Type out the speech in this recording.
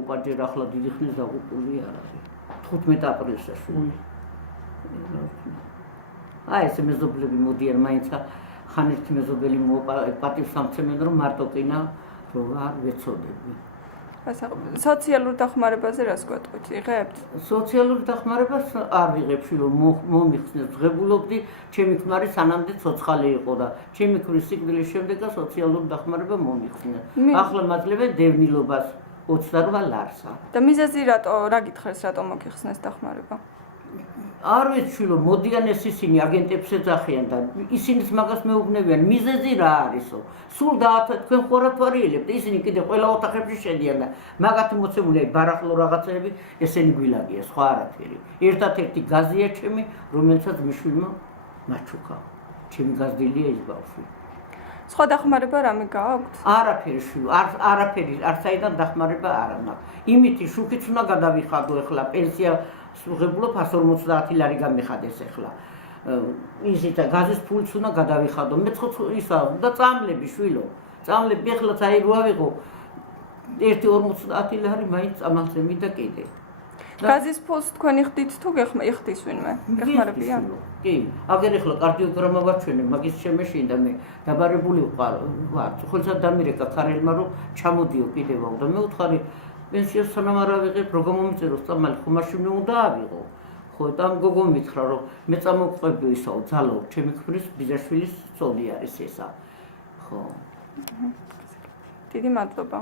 უპაჯერ ახლა დიდი ხნის დაღუპული არ არის 15 აპრილს აი ეს მეზობლები მოდიან მაინც ხან ერთი მეზობელი პატივს ამცემენ რომ მარტო ყინა რო არ ვეცოდები სოციალურ დახმარებაზე რას გვეტყვით? იღებთ? სოციალურ დახმარებას არ ვიღებში რომ მომიხსნეს ღებულობდი ჩემი ქმარი სანამდე ცოცხალი იყო და ჩემი ქმრის სიკვდილის შემდეგ სოციალურ დახმარება მომიხსნა ახლა მაძლევენ დევნილობას 28 ლარსა და მიზეზი რა გითხარს რატო მოგიხსნეს დახმარება? არ ვიცი რომ მოდიან ეს ისინი აგენტებს ეძახიან და ისინიც მაგას მეუბნებიან მიზეზი რა არისო სულ თქვენ ხორათვარიელებთ ისინი კიდე ყველა ოთახებში შედიან და მაგათი მოცემულია ბარახლო რაღაცები ესენი გვილაგია სხვა არაფერი ერთადერთი გაზია ჩემი რომელსაც მიშვილმა მაჩუქა ჩემი გაზდილია ის ბავშვი სხვა დახმარება რამე გააქვთ? არაფერი არ საიდან დახმარება არ მაქვს იმითი შუქიც უნდა გადავიხადო ეხლა პენსია სუღებლობ 150 ლარი გამიხადეს ეხლა ისიც გაზის ფულს უნდა გადავიხადო მე ისა და წამლები შვილო წამლები ეხლა აი რო ავიღო 150 ლარი მაინც წამალზე მინდა კიდე გაზის ფულს თქვენ იხდით თუ იხდის ვინმე გეხმარებიან? კი აგერ ეხლა კარდიოგრამა ვაჩვენე მაგის შემეშინდა მე დაბარებული ვარ ხოლმე დამირეკა ქარელმა რომ ჩამოდიო კიდევ და მე უთხარი პენსიას სანამ არ ავიღებ რო გამომიწერო წამალი ხო მაშინ უნდა ავიღო ხო და გოგო მითხრა რომ მე წამოყვები ისაო ძალო ჩემი ქმრის ბიძაშვილის ცოლი არის ესა ხო დიდი მადლობა